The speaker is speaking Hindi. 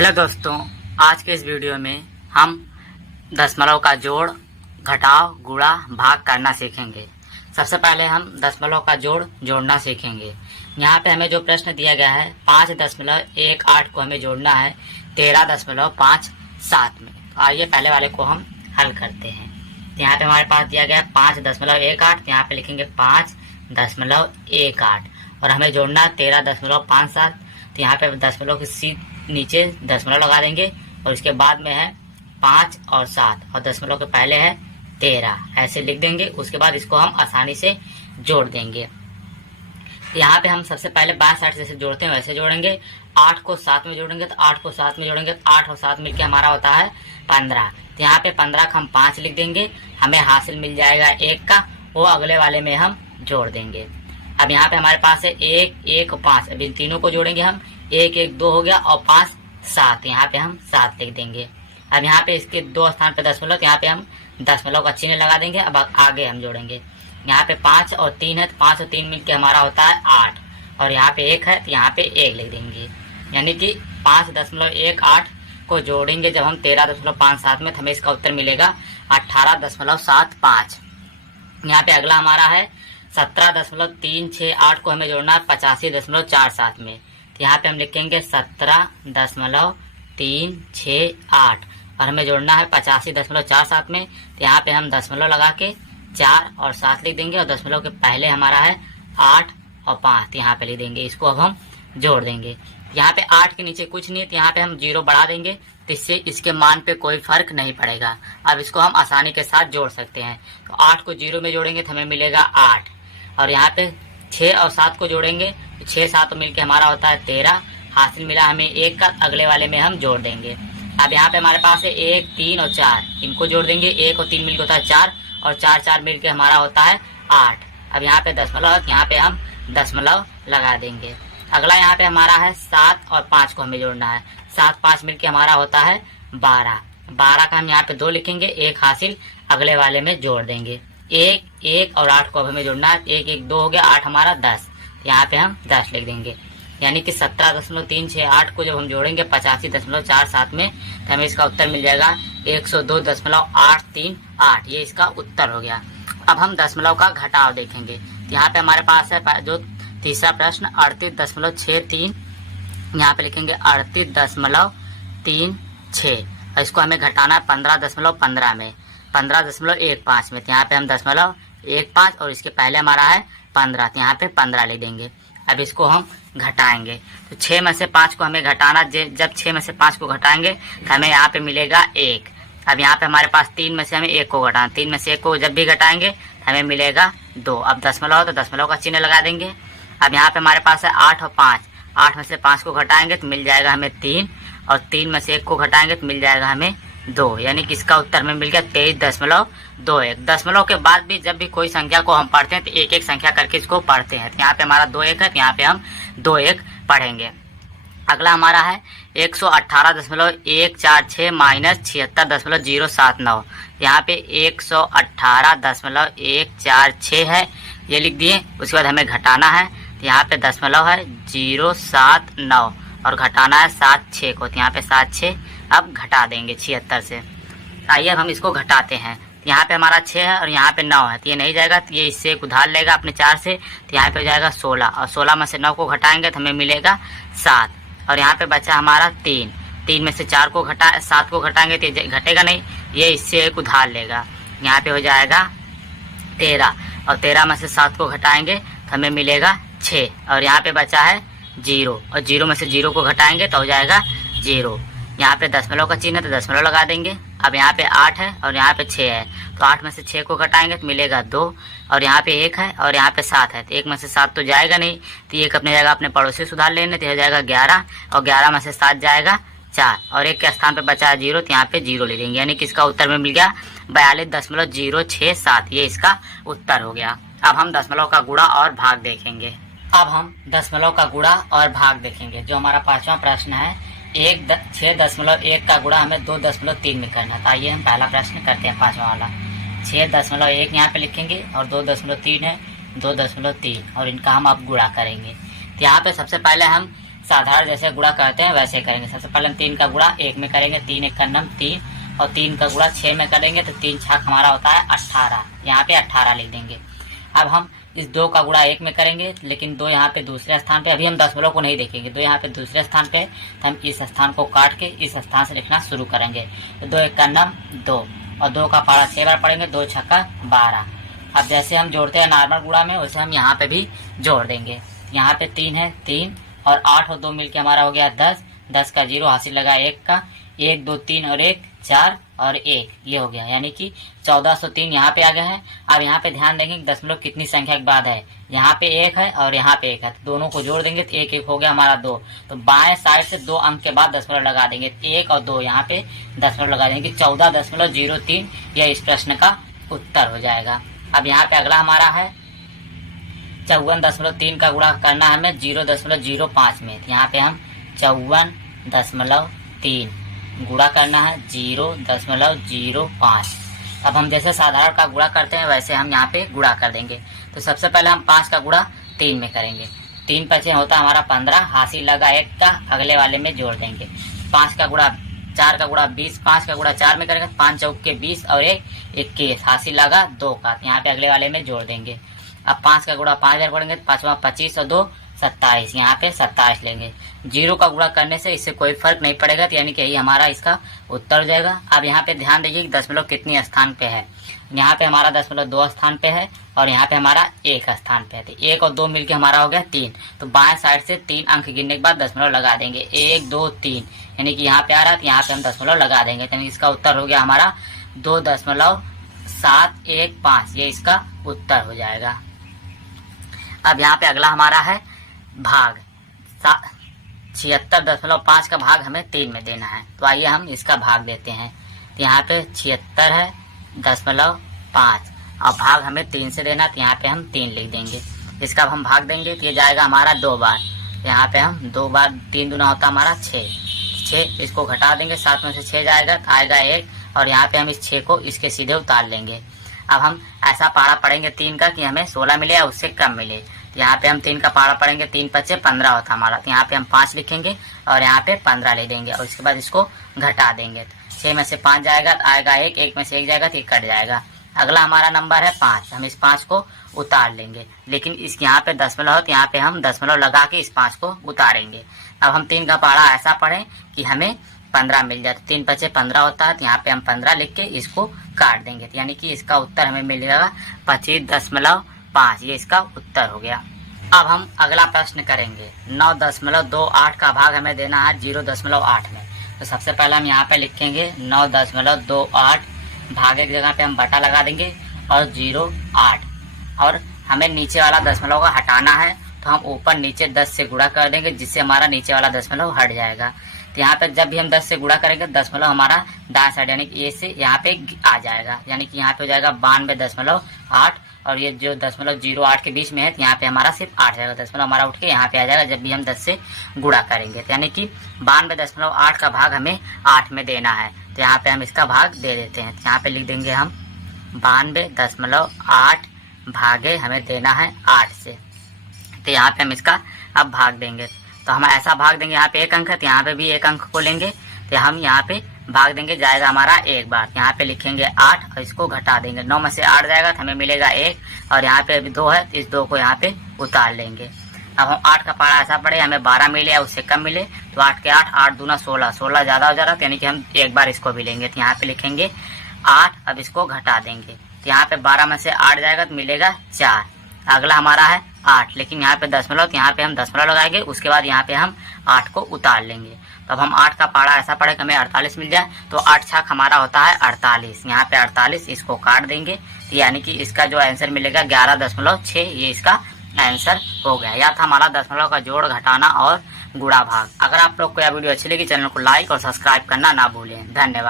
हेलो दोस्तों, आज के इस वीडियो में हम दशमलव का जोड़, घटाव, गुणा, भाग करना सीखेंगे। सबसे पहले हम दशमलव का जोड़ जोड़ना सीखेंगे। यहाँ पे हमें जो प्रश्न दिया गया है 5.18 को हमें जोड़ना है 13.57 में। तो आइए पहले वाले को हम हल करते हैं। तो यहाँ पे हमारे पास दिया गया है 5.18, यहाँ पे लिखेंगे 5.18 और हमें जोड़ना 13.57। तो यहाँ पे दशमलव के नीचे दशमलव लगा देंगे और इसके बाद में है 5 और 7 और दशमलव के पहले है 13, ऐसे लिख देंगे। उसके बाद इसको हम आसानी से जोड़ देंगे। यहाँ पे हम सबसे पहले बाएं साइड से जोड़ते हैं वैसे जोड़ेंगे। 8 को 7 में जोड़ेंगे तो 8 को 7 में जोड़ेंगे तो 8 और 7 मिलके हमारा होता है 15। तो यहाँ पे 15 का हम 5 लिख देंगे, हमें हासिल मिल जाएगा 1 का, वो अगले वाले में हम जोड़ देंगे। अब यहाँ पे हमारे पास है 1, 1 और 5। अब इन तीनों को जोड़ेंगे हम, 1, 1, 2 हो गया और 5, 7। यहाँ पे हम 7 लिख देंगे। अब यहाँ पे इसके 2 स्थान पे दशमलव, तो यहाँ पे हम दशमलव का चिन्ह लगा देंगे। अब आगे हम जोड़ेंगे। यहाँ पे 5 और 3 है तो 5 और 3 मिलके हमारा होता है 8 और यहाँ पे 1 है तो यहाँ पे 1 लिख देंगे। यानी कि 5.18 को जोड़ेंगे जब हम 13.57 में, तो हमें इसका उत्तर मिलेगा 18.75। यहाँ पे अगला हमारा है 17.368 को हमें जोड़ना है 85.47 में। तो यहाँ पे हम लिखेंगे 17.368 और हमें जोड़ना है 85.47 में। तो यहाँ पे हम दशमलव लगा के 4 और 7 लिख देंगे और दशमलव के पहले हमारा है 8 और 5, यहाँ पे लिख देंगे। इसको अब हम जोड़ देंगे। यहाँ पे 8 के नीचे कुछ नहीं है तो यहाँ पे हम 0 बढ़ा देंगे, तो इससे इसके मान पे कोई फर्क नहीं पड़ेगा। अब इसको हम आसानी के साथ जोड़ सकते हैं। तो 8 को 0 में जोड़ेंगे तो हमें मिलेगा 8 और यहाँ पे 6 और 7 को जोड़ेंगे तो 6, 7 मिलके हमारा होता है 13। हासिल मिला हमें 1 का, अगले वाले में हम जोड़ देंगे। अब यहाँ पे हमारे पास है 1, 3 और 4, इनको जोड़ देंगे। 1 और 3 मिलकर होता है 4 और 4, 4 मिलके हमारा होता है 8। अब यहाँ पे दशमलव है, यहाँ पे हम दशमलव लगा देंगे। अगला यहाँ पे हमारा है 7 और 5 को हमें जोड़ना है। 7, 5 मिलके हमारा होता है 12। 12 का हम यहाँ पे 2 लिखेंगे, 1 हासिल अगले वाले में जोड़ देंगे। 1, 1 और 8 को अब हमें जोड़ना है। 1, 1, 2 हो गया, 8 हमारा 10, यहाँ पे हम 10 लिख देंगे। यानी कि 17.368 को जब हम जोड़ेंगे 85.47 में, तो हमें इसका उत्तर मिल जाएगा 102.838। ये इसका उत्तर हो गया। अब हम दशमलव का घटाव देखेंगे। तो यहाँ पे हमारे पास है जो तीसरा प्रश्न 38.63, यहाँ पे लिखेंगे 38.36 और इसको हमें घटाना है 15.15 में, 15.15 में। तो यहाँ पे हम दशमलव 15 और इसके पहले हमारा है 15, तो यहाँ पे 15 लिख देंगे। अब इसको हम घटाएंगे तो 6 में से 5 को हमें घटाना। जब 6 में से 5 को घटाएंगे तो हमें यहाँ पे मिलेगा 1। अब यहाँ पे हमारे पास 3 में से हमें 1 को घटाना, 3 में से 1 को जब भी घटाएंगे हमें मिलेगा 2। अब दशमलव हो तो दशमलव का चिन्ह लगा देंगे। अब यहाँ पे हमारे पास है 8 और 5, 8 में से 5 को घटाएंगे तो मिल जाएगा हमें 3 और 3 में से 1 को घटाएंगे तो मिल जाएगा हमें 2। यानी कि इसका उत्तर में मिल गया 23.21। दशमलव के बाद भी जब भी कोई संख्या को हम पढ़ते हैं तो एक एक संख्या करके इसको पढ़ते हैं। तो यहाँ पे हमारा 21 है, तो यहाँ पे हम 21 पढ़ेंगे। अगला हमारा है 118.146 माइनस 76.079। यहाँ पे 118.146 है, ये लिख दिए। उसके बाद हमें घटाना है, तो यहाँ पे दशमलव है 079 और घटाना है 76 को, तो यहाँ पे 76 अब घटा देंगे 76 से। आइए अब हम इसको घटाते हैं। यहाँ पे हमारा 6 है और यहाँ पे 9 है, तो ये नहीं जाएगा, तो ये इससे एक उधार लेगा अपने 4 से, तो यहाँ पे हो जाएगा 16 और 16 में से 9 को घटाएंगे तो हमें मिलेगा 7 और यहाँ पे बचा हमारा 3। 3 में से 4 को 7 को घटाएंगे तो ये घटेगा नहीं, ये इससे एक उधार लेगा। यहाँ पे हो जाएगा 13 और 13 में से 7 को घटाएंगे तो हमें मिलेगा 6 और यहाँ पे बचा है 0 और 0 में से 0 को घटाएंगे तो हो जाएगा 0। यहाँ पे दशमलव का चिन्ह है तो दशमलव लगा देंगे। अब यहाँ पे 8 है और यहाँ पे 6 है, तो 8 में से 6 को घटाएंगे तो मिलेगा 2 और यहाँ पे 1 है और यहाँ पे 7 है, तो 1 में से 7 तो जाएगा नहीं, तो 1 अपने जाएगा अपने पड़ोसी सुधार लेने, तो हो जाएगा 11 और 11 में से 7 जाएगा 4 और 1 के स्थान पे बचा है 0, तो यहाँ पे 0 ले लेंगे। यानी कि इसका उत्तर में मिल गया 42.067। ये इसका उत्तर हो गया। अब हम दशमलव का गुणा और भाग देखेंगे। अब हम दशमलव का गुणा और भाग देखेंगे। जो हमारा 5वां प्रश्न है 6.1 का गुणा हमें 2.3 में करना था। आइए हम पहला प्रश्न करते हैं 5वां वाला। 6.1 यहाँ पे लिखेंगे और 2.3 है 2.3 और इनका हम अब गुणा करेंगे। तो यहाँ पे सबसे पहले हम साधारण जैसे गुणा करते हैं वैसे करेंगे। सबसे पहले हम 3 का गुणा 1 में करेंगे, 3 1 का नम 3, और 3 का गुणा 6 में करेंगे तो 3 छक हमारा होता है 18। यहाँ पे 18 लिख देंगे। अब हम इस 2 का गुणा 1 में करेंगे, लेकिन 2 यहाँ पे दूसरे स्थान पे, अभी हम दशमलव को नहीं देखेंगे, 2 यहाँ पे दूसरे स्थान पे, तो हम इस स्थान को काट के इस स्थान से लिखना शुरू करेंगे। तो 2 1 का नम 2, और 2 का पारा 6 बार पढ़ेंगे, 2 छक्का 12। अब जैसे हम जोड़ते हैं नॉर्मल गुणा में, वैसे हम यहाँ पे भी जोड़ देंगे। यहाँ पे 3 है, 3 और 8 और 2 मिलके हमारा हो गया 10, 10 का 0 हासिल लगा 1 का, 1 2 3 और 1 4 और 1, ये हो गया, यानी कि 1403 यहाँ पे आ गया है। अब यहाँ पे ध्यान देंगे कि दशमलव कितनी संख्या के बाद है, यहाँ पे 1 है और यहाँ पे 1 है, तो दोनों को जोड़ देंगे तो 1 1 हो गया हमारा 2। तो बाएं साइड से 2 अंक के बाद दशमलव लगा देंगे, 1 और 2 यहाँ पे दशमलव लगा देंगे, 14.03 यह इस प्रश्न का उत्तर हो जाएगा। अब यहाँ पे अगला हमारा है 54.3 का गुणा करना है हमें 0.05 में। यहाँ पे हम 54.3 गुणा करना है 0.05। अब हम जैसे साधारण का गुणा करते हैं वैसे हम यहाँ पे गुणा कर देंगे। तो सबसे पहले हम 5 का गुणा 3 में करेंगे, 3 5 होता है हमारा 15, हासिल लगा 1 का, अगले वाले में जोड़ देंगे। 5 का गुणा 4 का गुणा 20, 5 का गुणा 4 में करेंगे, 5 चौक के 20 और 1 21, हासिल लगा 2 का, यहाँ पे अगले वाले में जोड़ देंगे। अब 5 का गुणा 5 बार पढ़ेंगे, 5 25 और 2 27, यहाँ पे 27 लेंगे। 0 का गुणा करने से इससे कोई फर्क नहीं पड़ेगा, तो यानी कि यही हमारा इसका उत्तर हो जाएगा। अब यहाँ पे ध्यान दीजिए कि दशमलव कितनी स्थान पे है। यहाँ पे हमारा दशमलव 2 स्थान पे है और यहाँ पे हमारा 1 स्थान पे है, तो 1 और 2 मिलके हमारा हो गया 3। तो बाएं साइड से 3 अंक गिनने के बाद दशमलव लगा देंगे, 1 2 3, यानी कि यहाँ पे आ रहा है तो यहाँ पे हम दशमलव लगा देंगे, यानी इसका उत्तर हो गया हमारा 2.715, ये इसका उत्तर हो जाएगा। अब यहाँ पे अगला हमारा है भाग 76.5 का भाग हमें 3 में देना है, तो आइए हम इसका भाग देते हैं। तो यहाँ पे 76.5 और भाग हमें 3 से देना, तो यहाँ पे हम 3 लिख देंगे। इसका हम भाग देंगे तो ये जाएगा हमारा 2 बार, यहाँ पे हम 2 बार, 3 दूना होता हमारा 6, इसको घटा देंगे, 7 में से 6 जाएगा तो आएगा 1, और यहाँ पे हम इस 6 को इसके सीधे उतार लेंगे। अब हम ऐसा पारा पढ़ेंगे 3 का कि हमें 16 मिले या उससे कम मिले। तो यहाँ पे हम 3 का पारा पढ़ेंगे, 3 5 15 होता हमारा, तो यहाँ पे हम 5 लिखेंगे और यहाँ पे 15 ले देंगे, और उसके बाद इसको घटा देंगे। 6 में से 5 जाएगा तो आएगा 1, 1 में से 1 जाएगा तो ये कट जाएगा। अगला हमारा नंबर है 5, हम इस 5 को उतार लेंगे, लेकिन इस यहाँ पे दशमलव हो तो यहाँ पे हम दशमलव लगा के इस 5 को उतारेंगे। अब हम 3 का पारा ऐसा पढ़ें कि हमें 15 मिल जाए, तो 3 5 15 होता है, तो यहाँ पे हम 15 लिख के इसको काट देंगे, तो यानी कि इसका उत्तर हमें मिल जाएगा 25.5, ये इसका उत्तर हो गया। अब हम अगला प्रश्न करेंगे 9.28 का भाग हमें देना है 0.8 में। तो सबसे पहले हम यहाँ पे लिखेंगे 9.28, भागे की जगह पे हम बटा लगा देंगे और 0.8, और हमें नीचे वाला दशमलव का हटाना है, तो हम ऊपर नीचे 10 से गुणा कर देंगे, जिससे हमारा नीचे वाला दशमलव हट जाएगा। तो यहाँ पे जब भी हम 10 से गुणा करेंगे दशमलव हमारा दाएं साइड यानी कि ए से यहाँ पे आ जाएगा, यानी कि यहाँ पे हो जाएगा 92.8, और ये जो दशमलव 0.8 के बीच में है तो यहाँ पे हमारा सिर्फ 8 जाएगा, दशमलव हमारा उठ के यहाँ पे आ जाएगा जब भी हम 10 से गुणा करेंगे। तो यानी कि 92.8 का भाग हमें 8 में देना है, तो यहाँ पे हम इसका भाग दे देते हैं। तो यहाँ पे लिख देंगे हम 92.8 भागे हमें देना है 8 से, तो यहाँ पे हम इसका अब भाग देंगे। तो हम ऐसा भाग देंगे, यहाँ पे 1 अंक है तो यहाँ पे भी 1 अंक को लेंगे, तो हम यहाँ पे भाग देंगे, जाएगा हमारा 1 बार, यहाँ पे लिखेंगे 8 और इसको घटा देंगे, 9 में से 8 जाएगा तो हमें मिलेगा 1, और यहाँ पे अभी 2 है तो इस 2 को यहाँ पे उतार लेंगे। अब हम 8 का पारा ऐसा पड़े हमें 12 मिले या उससे कम मिले, तो 8 के 8, 8 दूना 16, 16 ज्यादा हो जा रहा है, यानी कि हम 1 बार इसको भी लेंगे, तो यहाँ पे लिखेंगे 8, अब इसको घटा देंगे, तो यहाँ पे 12 में से 8 जाएगा तो मिलेगा 4। अगला हमारा है 8, लेकिन यहाँ पे दशमलव, तो यहाँ पे हम दशमलव लगाएंगे, उसके बाद यहाँ पे हम 8 को उतार लेंगे। तो अब हम 8 का पारा ऐसा पड़े कि हमें 48 मिल जाए, तो 8 छक हमारा होता है 48, यहाँ पे 48, इसको काट देंगे, तो यानी कि इसका जो आंसर मिलेगा 11.6, ये इसका आंसर हो गया। यह था हमारा दशमलव का जोड़, घटाना और गुणा भाग। अगर आप लोग को यह वीडियो अच्छी लगी, चैनल को लाइक और सब्सक्राइब करना ना भूलें। धन्यवाद।